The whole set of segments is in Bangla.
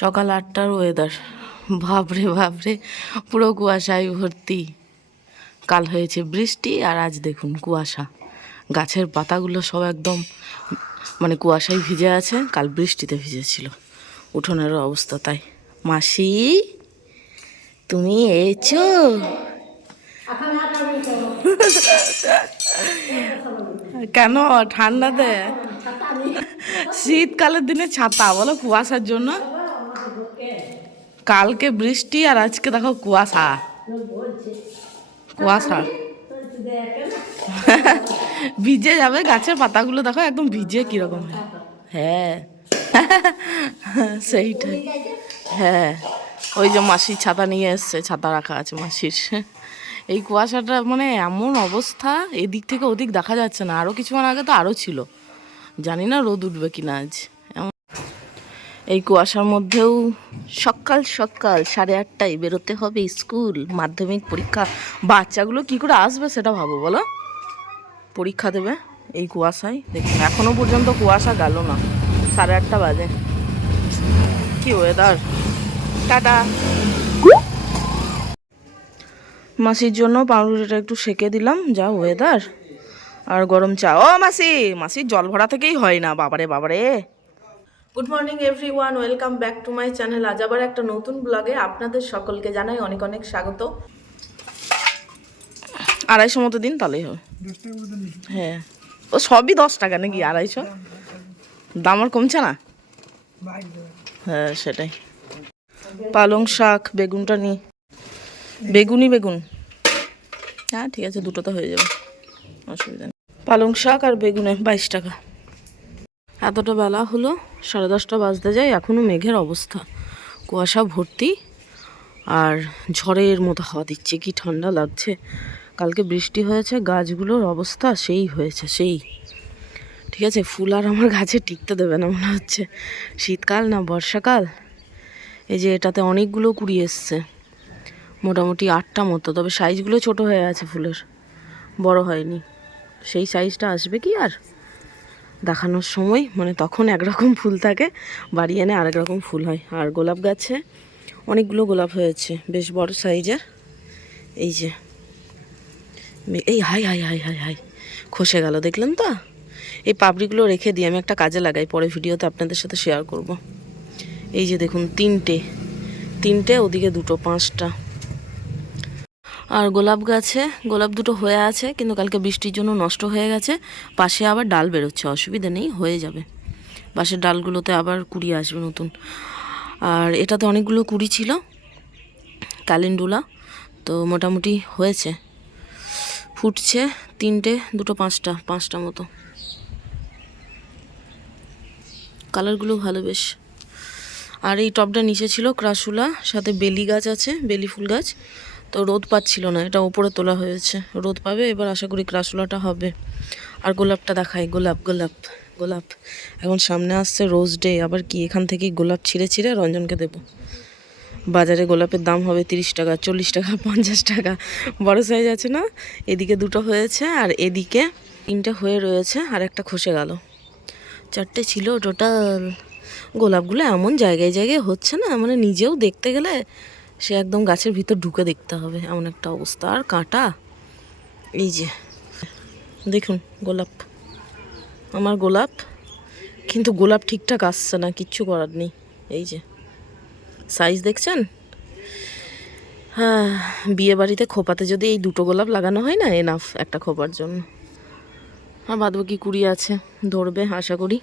সকাল আটটার ওয়েদার ভাবরে বাপরে, পুরো কুয়াশায় ভর্তি। কাল হয়েছে বৃষ্টি আর আজ দেখুন কুয়াশা। গাছের পাতাগুলো সব একদম মানে কুয়াশায় ভিজে আছে, কাল বৃষ্টিতে ভিজেছিল। উঠোনের অবস্থা তাই। মাসি, তুমি এসছো? কেন ঠান্ডাতে? শীতকালের দিনে ছাতা, বলো কুয়াশার জন্য। কালকে বৃষ্টি আর আজকে দেখো কুয়াশা। কুয়াশা। ভিজে যাবে, গাছের পাতাগুলো দেখো একদম ভিজে কীরকম। হ্যাঁ। সেইটাই। হ্যাঁ। ওই যে মাসির ছাতা নিয়ে এসছে, ছাতা রাখা আছে মাসির। এই কুয়াশাটা মানে এমন অবস্থা, এদিক থেকে ওদিক দেখা যাচ্ছে না। আরও কিছুক্ষণ আগে তো আরও ছিল। জানি না রোদ উঠবে কিনা আজ। এমন এই কুয়াশার মধ্যেও সকাল সকাল সাড়ে আটটায় বেরোতে হবে স্কুল, মাধ্যমিক পরীক্ষা। বাচ্চাগুলো কি করে আসবে সেটা ভাবো, বলো। পরীক্ষা দেবে এই কুয়াশায়। দেখুন, এখনও পর্যন্ত কুয়াশা গেল না। সাড়ে আটটা বাজে। কি ওয়েদার টাটা। মাসির জন্য পাউরুটিটা একটু সেকে দিলাম, যা ওয়েদার আর গরম চা। ও মাসি মাসির জল ভরা থেকেই হয় না। বাবারে বাবারে। Good morning everyone welcome back to my channel আজ আবার একটা নতুন ব্লগে আপনাদের সকলকে জানাই অনেক অনেক স্বাগত। আড়াইশো মতো দিন তাহলেই হবে। হ্যাঁ। ও সবই দশ টাকা নাকি আড়াইশো? দাম আর কমছে না? হ্যাঁ সেটাই। পালং শাক বেগুনটা নিই বেগুনই বেগুন। হ্যাঁ ঠিক আছে দুটো তো হয়ে যাবে। অসুবিধা নেই। পালং শাক আর বেগুনে বাইশ টাকা। এতটা বেলা হলো, সাড়ে দশটা বাজতে যায় এখনও মেঘের অবস্থা। কুয়াশা ভর্তি, আর ঝড়ের মতো হাওয়া দিচ্ছে, কি ঠান্ডা লাগছে। কালকে বৃষ্টি হয়েছে, গাছগুলোর অবস্থা সেই হয়েছে, সেই। ঠিক আছে, ফুল আর আমার গাছে টিকতে দেবে না, মনে হচ্ছে। শীতকাল না বর্ষাকাল? এই যে এটাতে অনেকগুলো কুড়ি এসছে। মোটামুটি আটটা মতো, তবে সাইজগুলো ছোট হয়ে আছে ফুলের, বড় হয়নি। সেই সাইজটা আসবে কি আর? দেখানোর সময় মানে তখন একরকম ফুল থাকে, বাড়ি এনে আরেক রকম ফুল হয়। আর গোলাপ গাছে অনেকগুলো গোলাপ হয়েছে, বেশ বড় সাইজের এই যে এই hi hi hi hi hi, খসে গেল, দেখলেন তো? এই পাপড়িগুলো রেখে দিই আমি একটা কাজে লাগাই, পরে ভিডিওতে আপনাদের সাথে শেয়ার করব। এই যে দেখুন, তিনটে তিনটে, ওদিকে দুটো, পাঁচটা। আর গোলাপ গাছে, গোলাপ দুটো হয়ে আছে, কিন্তু কালকে বৃষ্টির জন্য নষ্ট হয়ে গেছে। পাশে আবার ডাল বেরোচ্ছে, অসুবিধা নেই, হয়ে যাবে। পাশের ডালগুলোতে আবার কুড়ি আসবে নতুন। আর এটাতে অনেকগুলো কুড়ি ছিল, কালিন্ডুলা, তো মোটামুটি হয়েছে। ফুটছে তিনটে, দুটো পাঁচটা পাঁচটা মতো। কালারগুলো ভালো বেশ। আর এই টবটা নিচে ছিল ক্রাসুলা সাথে বেলি গাছ আছে, বেলি ফুল গাছ। তো রোদ পাচ্ছিল না, এটা ওপরে তোলা হয়েছে। রোদ পাবে, এবার আশা করি ক্রাসুলাটা হবে। আর গোলাপটা দেখাই, গোলাপ গোলাপ গোলাপ। এখন সামনে আসছে রোজ ডে, আবার কি এখান থেকেই গোলাপ ছিঁড়ে ছিঁড়ে রঞ্জনকে দেবো। বাজারে গোলাপের দাম হবে তিরিশ টাকা, চল্লিশ টাকা, পঞ্চাশ টাকা। বড় সাইজ আছে না? এদিকে দুটো হয়েছে আর এদিকে তিনটে হয়ে রয়েছে আর একটা খসে গেল। চারটে ছিল টোটাল গোলাপগুলো এমন জায়গায় জায়গায় হচ্ছে না? মানে নিজেও দেখতে গেলে সে একদম গাছের ভিতর ঢুকে দেখতে হবে, এমন একটা অবস্থা। আর কাঁটা? এই যে, দেখুন, গোলাপ। আমার গোলাপ, কিন্তু গোলাপ ঠিকঠাক আসছে না, কিচ্ছু করার নেই। এই যে সাইজ দেখছেন? হ্যাঁ বিয়ে বাড়িতে খোপাতে যদি এই দুটো গোলাপ লাগানো হয় না এনাফ একটা খোপার জন্য। আর বাদবাকি কুড়ি আছে, ধরবে, আশা করি।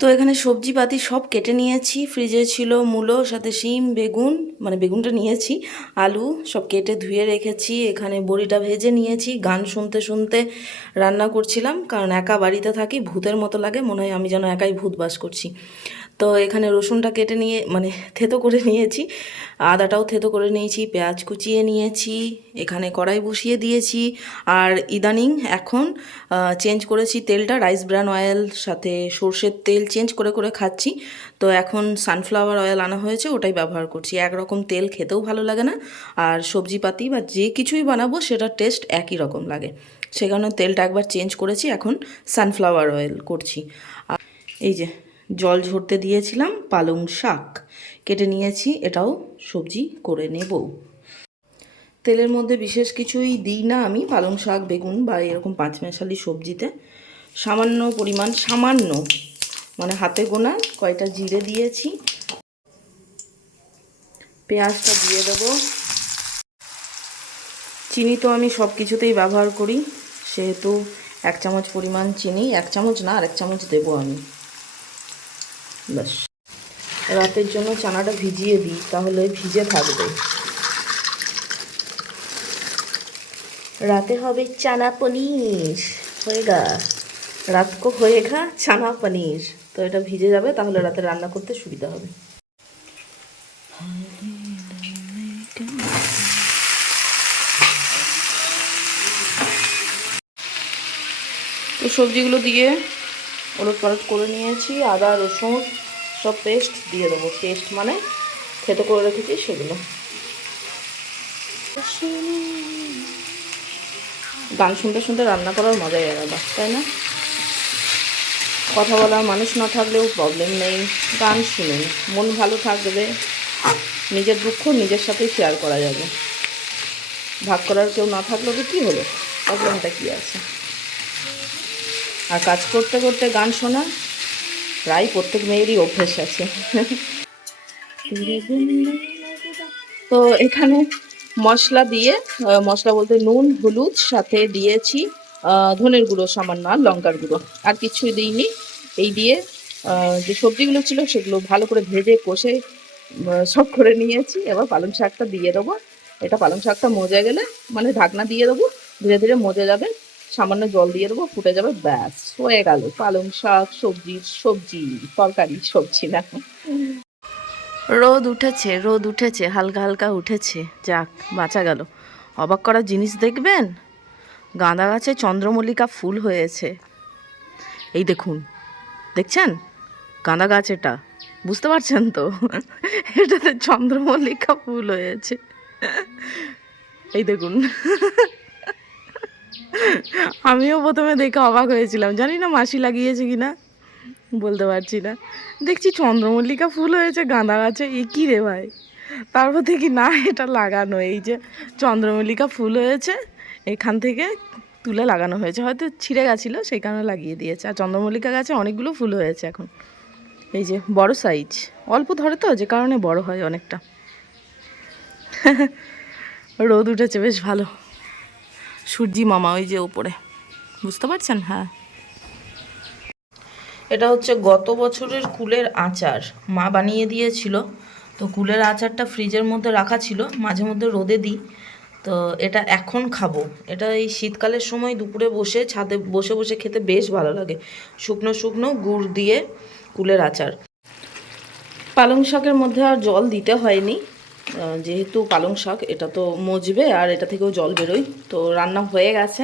তো এখানে সবজিপাতি সব কেটে নিয়েছি। ফ্রিজে ছিল মূলো, সাথে শিম, বেগুন মানে বেগুনটা নিয়েছি, আলু সব কেটে ধুয়ে রেখেছি। এখানে বড়িটা ভেজে নিয়েছি, গান শুনতে শুনতে রান্না করছিলাম, কারণ একা বাড়িতে থাকি, ভূতের মতো লাগে, মনে হয় আমি যেন একাই ভূত বাস করছি। তো এখানে রসুনটা কেটে নিয়ে মানে থেতো করে নিয়েছি। আদাটাও থেতো করে নিয়েছি, পেঁয়াজ কুচিয়ে নিয়েছি, এখানে কড়াই বসিয়ে দিয়েছি। আর ইদানিং এখন চেঞ্জ করেছি তেলটা, রাইস ব্রান অয়েল, সাথে সর্ষের তেল চেঞ্জ করে করে খাচ্ছি। তো এখন সানফ্লাওয়ার অয়েল আনা হয়েছে, ওটাই ব্যবহার করছি। একরকম তেল খেতেও ভালো লাগে না, আর সবজিপাতি বা যে কিছুই বানাবো সেটার টেস্ট একই রকম লাগে। সে কারণে তেলটা একবার চেঞ্জ করেছি, এখন সানফ্লাওয়ার অয়েল করছি। এই যে জল ঝরতে দিয়েছিলাম পালং শাক। কেটে নিয়েছি, এটাও সবজি করে নেব। তেলের মধ্যে বিশেষ কিছুই দিই না আমি, পালং শাক, বেগুন বা এরকম পাঁচমেশালি সবজিতে। সামান্য পরিমাণ, সামান্য মানে হাতে গোনা কয়টা জিরে দিয়েছি। পেঁয়াজটা দিয়ে দেবো। চিনি তো আমি সব কিছুতেই ব্যবহার করি, সেহেতু এক চামচ পরিমাণ চিনি, এক চামচ না আর এক চামচ দেবো আমি। ব্যাস। রাতের জন্য চানাটা ভিজিয়ে দিই, তাহলে ভিজে থাকবে। রাতে হবে চানা পনির হয়েগা রাত কো হয়েগা চানা পনির। তো এটা ভিজে যাবে, তাহলে রাতে রান্না করতে সুবিধা হবে। তো সবজিগুলো দিয়ে ওলট পালট করে নিয়েছি, আদা, রসুন, সব পেস্ট দিয়ে দেবো। পেস্ট মানে খেতে করে রেখেছি সেগুলো। গান শুনতে শুনতে রান্না করার মজাই আলাদা, তাই না? কথা বলার মানুষ না থাকলেও প্রবলেম নেই। গান শুনুন, মন ভালো থাকবে। নিজের দুঃখ নিজের সাথে শেয়ার করা যাবে। ভাগ করার কেউ না থাকলেও তো কী হলো? প্রবলেমটা কী আছে? আর কাজ করতে করতে গান শোনা প্রায় প্রত্যেক মেয়েরই অভ্যেস আছে। তো এখানে মশলা দিয়ে মশলা বলতে নুন, হলুদ, সাথে দিয়েছি ধনের গুঁড়ো, সামান্য আর লঙ্কার গুঁড়ো। আর কিছুই দিইনি। এই দিয়ে যে সবজিগুলো ছিল সেগুলো ভালো করে ভেজে, কষে সব করে নিয়েছি। এবার পালং শাকটা দিয়ে দেবো। এটা পালং শাকটা মজে গেলে মানে ঢাকনা দিয়ে দেবো। ধীরে ধীরে মজে যাবে। সামান্য জল দিয়ে দেবো, ফুটে যাবে, ব্যাস, হয়ে গেল। পালং শাক সবজির সবজি, তরকারি, সবজি না। রোদ উঠেছে রোদ উঠেছে, হালকা হালকা উঠেছে। যাক, বাঁচা গেল। অবাক করা জিনিস দেখবেন? গাঁদা গাছে চন্দ্রমল্লিকা ফুল হয়েছে। এই দেখুন, দেখছেন? গাঁদা গাছ এটা, বুঝতে পারছেন তো? এটাতে চন্দ্রমল্লিকা ফুল হয়েছে। এই দেখুন। আমিও প্রথমে দেখে অবাক হয়েছিলাম। জানি না মাসি লাগিয়েছে কি না বলতে পারছি না। দেখছি চন্দ্রমল্লিকা ফুল হয়েছে, গাঁদা গাছে, এ কী রে ভাই? তারপর দেখি, না, এটা লাগানো। এই যে চন্দ্রমল্লিকা ফুল হয়েছে, এখান থেকে তুলে লাগানো হয়েছে। হয়তো ছিঁড়ে গেছিল, সেই কারণে লাগিয়ে দিয়েছে। আর চন্দ্রমল্লিকা গাছে অনেকগুলো ফুল হয়েছে এখন। এই যে বড় সাইজ অল্প ধরে তো, যে কারণে বড় হয় অনেকটা। রোদ উঠেছে, বেশ ভালো। সূর্যি মামা, ওই যে উপরে। বুঝতে পারছেন? হ্যাঁ। এটা হচ্ছে গত বছরের কুলের আচার। মা বানিয়ে দিয়েছিল। তো কুলের আচারটা ফ্রিজের মধ্যে রাখা ছিল, মাঝে মধ্যে রোদে দিই। তো এটা এখন খাব। এটা এই শীতকালের সময় দুপুরে বসে, ছাদে বসে বসে খেতে বেশ ভালো লাগে। শুকনো শুকনো গুড় দিয়ে কুলের আচার। পালং শাকের মধ্যে আর জল দিতে হয়নি। যেহেতু পালং শাক, এটা তো মজবে আর এটা থেকেও জল বেরোয়। তো রান্না হয়ে গেছে।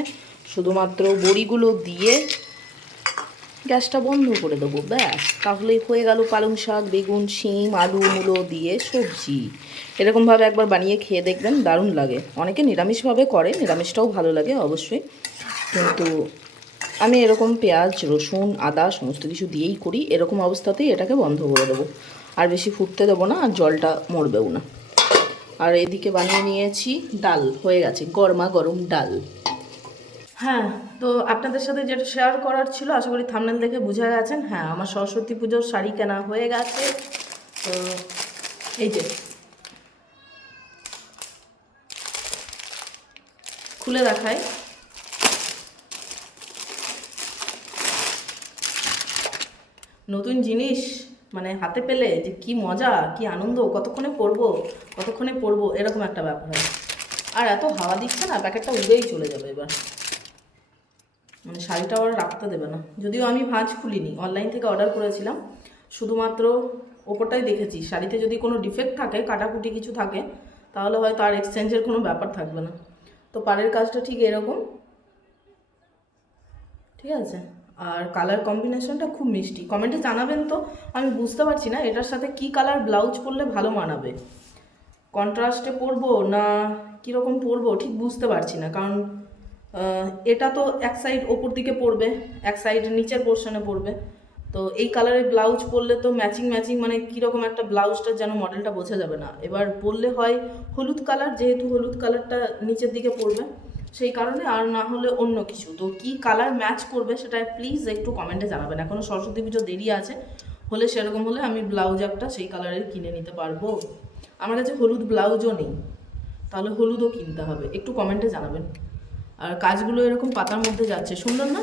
শুধুমাত্র বড়িগুলো দিয়ে গ্যাসটা বন্ধ করে দেবো, ব্যাস। তাহলেই হয়ে গেল পালং শাক, বেগুন, শিম, আলু, মূলো দিয়ে সবজি। এরকমভাবে একবার বানিয়ে খেয়ে দেখবেন, দারুণ লাগে। অনেকে নিরামিষভাবে করে, নিরামিষটাও ভালো লাগে অবশ্যই। কিন্তু আমি এরকম পেঁয়াজ, রসুন, আদা সমস্ত কিছু দিয়েই করি। এরকম অবস্থাতেই এটাকে বন্ধ করে দেবো। আর বেশি ফুটতে দেবো না, আর জলটা মরবেও না। আর এদিকে বানিয়ে নিয়েছি ডাল, হয়ে গেছে, গরমা গরম ডাল। হ্যাঁ তো আপনাদের সাথে যেটা শেয়ার করার ছিল, আশা করি থামনেল দেখে বুঝে গেছেন। হ্যাঁ আমার সরস্বতী পুজোর শাড়ি কেনা হয়ে গেছে। তো এই যে, খুলে দেখাই। নতুন জিনিস মানে হাতে পেলে যে কি মজা, কি আনন্দ, কতক্ষণে পরবো কতক্ষণে পরবো এরকম একটা ব্যাপার হয়। আর এত হাওয়া দিচ্ছে না, প্যাকেটটা উড়েই চলে যাবে এবার। মানে শাড়িটা ওরা রাখতে দেবে না। যদিও আমি ভাঁজ খুলিনি অনলাইন থেকে অর্ডার করেছিলাম। শুধুমাত্র ওপরটাই দেখেছি। শাড়িতে যদি কোনো ডিফেক্ট থাকে, কাটাকুটি কিছু থাকে, তাহলে হয়তো আর এক্সচেঞ্জের কোনো ব্যাপার থাকবে না। তো পাড়ের কাজটা ঠিক এরকম। ঠিক আছে? আর কালার কম্বিনেশনটা খুব মিষ্টি। কমেন্টে জানাবেন তো? আমি বুঝতে পারছি না, এটার সাথে কি কালার ব্লাউজ পরলে ভালো মানাবে? কন্ট্রাস্টে পরবো না কীরকম পরবো ঠিক বুঝতে পারছি না। কারণ এটা তো এক সাইড ওপর দিকে পড়বে, এক সাইড নিচের পোর্শনে পড়বে। তো এই কালারের ব্লাউজ পরলে তো ম্যাচিং ম্যাচিং মানে কীরকম একটা ব্লাউজটা যেন মডেলটা বোঝা যাবে না। এবার পরলে হয় হলুদ কালার যেহেতু হলুদ কালারটা নিচের দিকে পড়বে, সেই কারণে আর না হলে অন্য কিছু। তো কি কালার ম্যাচ করবে সেটা প্লিজ একটু কমেন্টে জানাবেন। এখনও সরস্বতী পুজো দেরি আছে, হলে সেরকম হলে আমি ব্লাউজ একটা সেই কালারের কিনে নিতে পারব। আমার কাছে হলুদ ব্লাউজও নেই। তাহলে হলুদও কিনতে হবে। একটু কমেন্টে জানাবেন। আর কাজগুলো এরকম পাতার মধ্যে যাচ্ছে। সুন্দর না?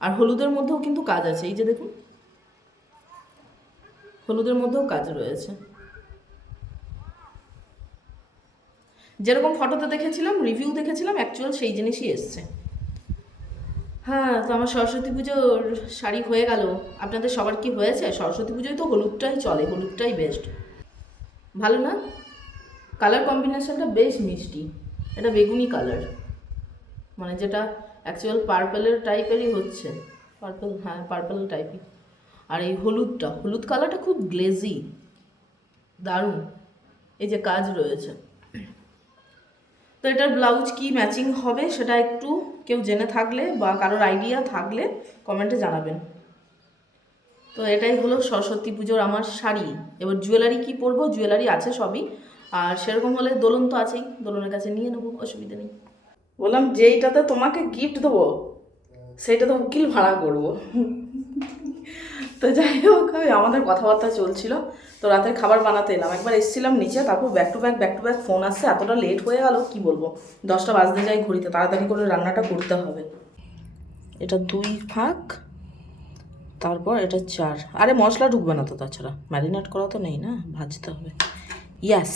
আর হলুদের মধ্যেও কিন্তু কাজ আছে। এই যে দেখুন। হলুদের মধ্যেও কাজ রয়েছে। যেরকম ফটোতে দেখেছিলাম রিভিউ দেখেছিলাম অ্যাকচুয়াল সেই জিনিসই এসছে। হ্যাঁ তো আমার সরস্বতী পুজোর শাড়ি হয়ে গেল। আপনাদের সবার কি হয়েছে? সরস্বতী পুজোয় তো হলুদটাই চলে। হলুদটাই বেস্ট ভালো না? কালার কম্বিনেশনটা বেশ মিষ্টি। এটা বেগুনি কালার মানে যেটা অ্যাকচুয়াল পার্পেলের টাইপেরই হচ্ছে। পার্পল হ্যাঁ পার্পল টাইপই আর এই হলুদটা, হলুদ কালারটা খুব গ্লেজি দারুণ। এই যে কাজ রয়েছে। তো এটার ব্লাউজ কি ম্যাচিং হবে সেটা একটু কেউ জেনে থাকলে বা কারোর আইডিয়া থাকলে কমেন্টে জানাবেন। তো এটাই হলো সরস্বতী পুজোর আমার শাড়ি। এবার জুয়েলারি কি পরবো? জুয়েলারি আছে সবই। আর সেরকম হলে দোলন তো আছেই। দোলনের কাছে নিয়ে নেব অসুবিধা নেই। বললাম যেইটাতে তোমাকে গিফট দেবো সেইটাতে উকিল ভাড়া করব। তো যাই হোক আমাদের কথাবার্তা চলছিল। তো রাতের খাবার বানাতে এলাম। একবার এসেছিলাম নিচে তারপর back to back back to back phone আসছে। এতটা লেট হয়ে গেল কি বলব? দশটা বাজতে যাই ঘড়িতে। তাড়াতাড়ি করে রান্নাটা করতে হবে। এটা দুই ফাঁক। তারপর এটা চার। আরে মশলা ঢুকবে না তো তাছাড়া। ম্যারিনেট করা তো নেই না ভাজতে হবে। ইয়াস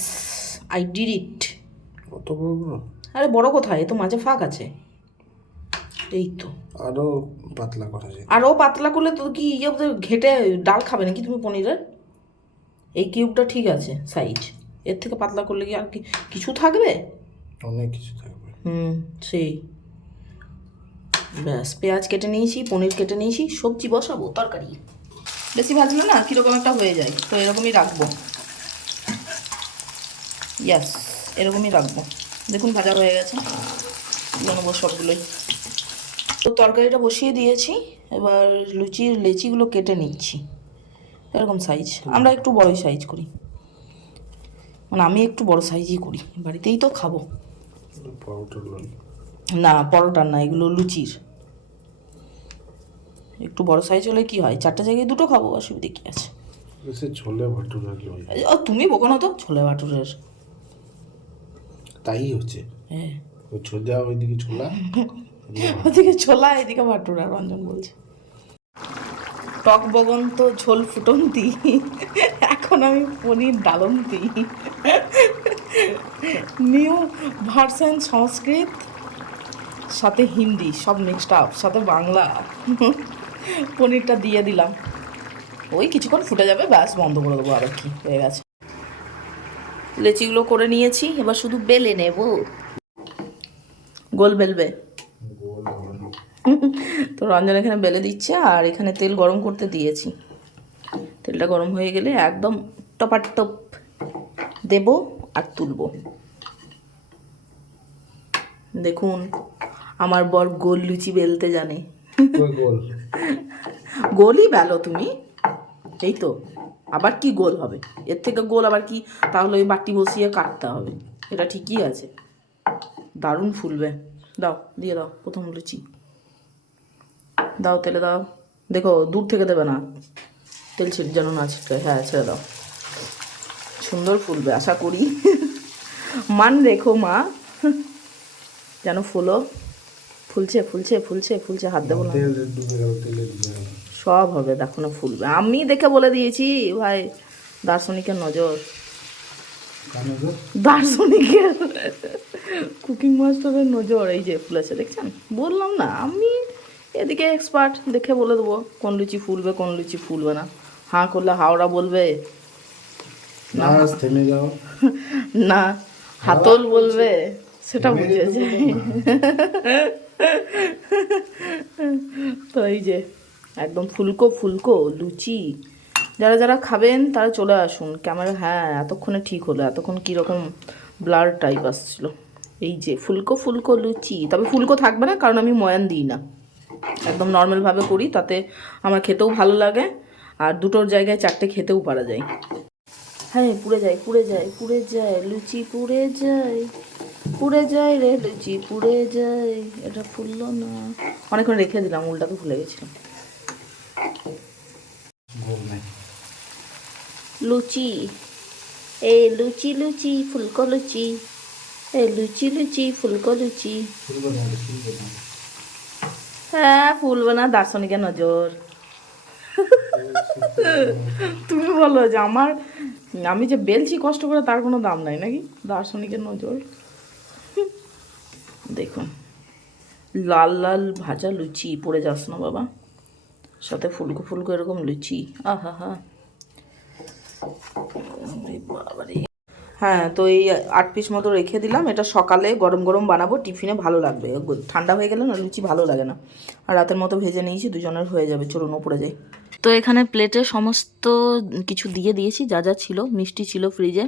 আই ডিড ইট কত বড়? আরে বড় কোথায়? এ তো মাঝে ফাঁক আছে। এই তো। আরও পাতলা করা যায়। আরও পাতলা করলে তো কি ইয়ে ঘেটে ডাল খাবে নাকি তুমি পনিরের? এই কিউবটা ঠিক আছে সাইজ এর থেকে পাতলা করলে কি আর কি কিছু থাকবে? অনেক কিছু থাকবে। হুম সেই। ব্যাস পেঁয়াজ কেটে নিয়েছি পনির কেটে নিয়েছি সবজি বসাবো তরকারি। বেশি ভাজলে না কীরকম একটা হয়ে যায় তো এরকমই রাখব। ইয়াস এরকমই রাখব। দেখুন ভাজা হয়ে গেছে নেব সবগুলোই। তো তরকারিটা বসিয়ে দিয়েছি এবার লুচির লেচিগুলো কেটে নিচ্ছি। এরকম সাইজ আমরা একটু বড়ই সাইজ করি। মানে আমি একটু বড় সাইজই করি বাড়িতেই তো খাব। না পরোটার না এগুলো লুচির। একটু বড় সাইজ হলে কি হয়? চারটে জায়গায় দুটো খাব অসুবিধে কি আছে? ছোলে ভাটুরা তুমি বোকো না তো ছোলে ভাটুরের। তাই হচ্ছে? হ্যাঁ। ছোজা ওইদিকে ছোলা। ওদিকে ছোলা এদিকে ভাটুরা রঞ্জন বলছে। টক বগন্ত ঝোল ফুটন্তি এখন আমি পনির ডালন্তি। নিউ ভার্সন সংস্কৃত সাথে হিন্দি সব মিক্সড আপ সাথে বাংলা। পনিরটা দিয়ে দিলাম। ওই কিছুক্ষণ ফুটে যাবে, ব্যাস বন্ধ করে দেবো আর কি হয়ে গেছে। লেচিগুলো করে নিয়েছি, এবার শুধু বেলে নেব। গোল বেলবে? তো রঞ্জন এখানে বেলে দিচ্ছে, আর এখানে তেল গরম করতে দিয়েছি। তেলটা গরম হয়ে গেলে একদম টপাটপ দেব আর তুলব। দেখুন, আমার বর গোল লুচি বেলতে জানে। গোল। গোলই বেলো তুমি। এই তো, আবার কি গোল হবে? এর থেকে গোল আবার কি? তাহলে ওই বাটি বসিয়ে কাটতে হবে। এটা ঠিকই আছে। দারুণ ফুলবে। দাও, দিয়ে দাও, প্রথম লুচি। দাও তেলে দাও। দেখো, দূর থেকে দেবে না। তেল ছিল যেন না ছিটকে। হ্যাঁ ছেড়ে দাও। সুন্দর ফুলবে, আশা করি। মান রেখো মা। যেন ফুলো। ফুলছে ফুলছে ফুলছে ফুলছে হাত দেবো না। সব হবে দেখো না ফুলবে আমি দেখে বলে দিয়েছি ভাই দার্শনিকের নজর। দার্শনিকের কুকিং মাস্টারের নজর এই যে ফুলেছে দেখছেন? বললাম না আমি এদিকে এক্সপার্ট দেখে বলে দেবো কোন লুচি ফুলবে কোন লুচি ফুলবে না। হাঁ করলে হাওড়া বলবে। না। হাতল বলবে সেটা বুঝেছে। তো এই যে, একদম ফুলকো ফুলকো, লুচি। যারা যারা খাবেন, তারা চলে আসুন। ক্যামেরা হ্যাঁ এতক্ষণে ঠিক হলো, এতক্ষণ কীরকম ব্লার টাইপ আসছিল। এই যে, ফুলকো ফুলকো লুচি। তবে ফুলকো থাকবে না, কারণ আমি ময়ান দিই না। একদম নর্মালভাবে করি, তাতে আমার খেতেও ভালো লাগে, আর দুটোর জায়গায় চারটে খেতেও পারা যায়। হ্যাঁ পুড়ে যায় পুড়ে যায় পুড়ে যায়, লুচি পুড়ে যায়। পুড়ে যায় রে লুচি পুড়ে যায় এটা ফুললো না। অনেকক্ষণ রেখে দিলাম উল্টা তো ফুলে গেছিলাম লুচি এ লুচি লুচি ফুলকো লুচি এ লুচি লুচি ফুলকো লুচি। হ্যাঁ ফুলবে না দার্শনিকের নজর। তুমি বলো যে আমার আমি যে বেলছি কষ্ট করে তার কোনো দাম নাই নাকি? দার্শনিকের নজর। দেখুন। লাল লাল ভাজা লুচি, পড়ে যাস না বাবা। সাথে ফুলকো ফুলকো এরকম লুচি। আহা হা বাবারে। হ্যাঁ তো এই আট পিস মতো রেখে দিলাম। এটা সকালে গরম গরম বানাবো, টিফিনে ভালো লাগবে। ঠান্ডা হয়ে গেলে না, লুচি ভালো লাগে না। আর রাতের মতো ভেজে নিয়েছি, দুজনের হয়ে যাবে। চলুন, ওপরে যাই। তো এখানে প্লেটে সমস্ত কিছু দিয়ে দিয়েছি, যা যা ছিল। মিষ্টি ছিল ফ্রিজে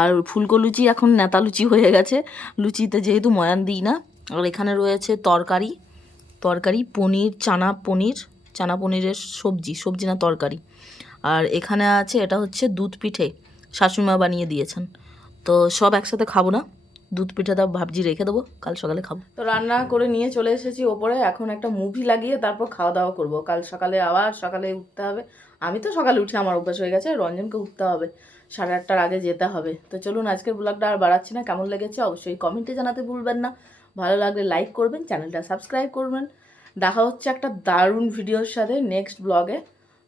আর ফুলকো লুচি এখন নেতা লুচি হয়ে গেছে। লুচিতে যেহেতু ময়ান দিই না, আর এখানে রয়েছে তরকারি। তরকারি, পনির, চানা পনির। চানা পনিরের সবজি সবজি না তরকারি। আর এখানে আছে, এটা হচ্ছে দুধ পিঠে। শাশুড়িমা বানিয়ে দিয়েছেন। তো সব একসাথে খাব না। দুধ পিঠাটা ভাবজি রেখে দেবো, কাল সকালে খাব। তো রান্না করে নিয়ে চলে এসেছি ওপরে, এখন একটা মুভি লাগিয়ে তারপর খাওয়া দাওয়া করব। কাল সকালে আবার সকালে উঠতে হবে। আমি তো সকালে উঠে আমার অভ্যাস হয়ে গেছে, রঞ্জনকে উঠতে হবে। সাড়ে আটটার আগে যেতে হবে। তো চলুন আজকের ব্লগটা আর বাড়াচ্ছি না, কেমন লেগেছে অবশ্যই কমেন্টে জানাতে ভুলবেন না। ভালো লাগলে লাইক করবেন চ্যানেলটা সাবস্ক্রাইব করবেন। দেখা হচ্ছে একটা দারুণ ভিডিওর সাথে নেক্সট ব্লগে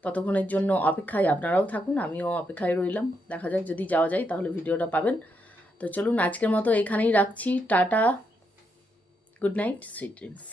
ততক্ষণের জন্য অপেক্ষায় আপনারাও থাকুন, আমিও অপেক্ষায় রইলাম। দেখা যাক যদি যাওয়া যায় তাহলে ভিডিওটা পাবেন। তো চলুন, আজকের মতো এখানেই রাখছি। Tata, good night, sweet dreams.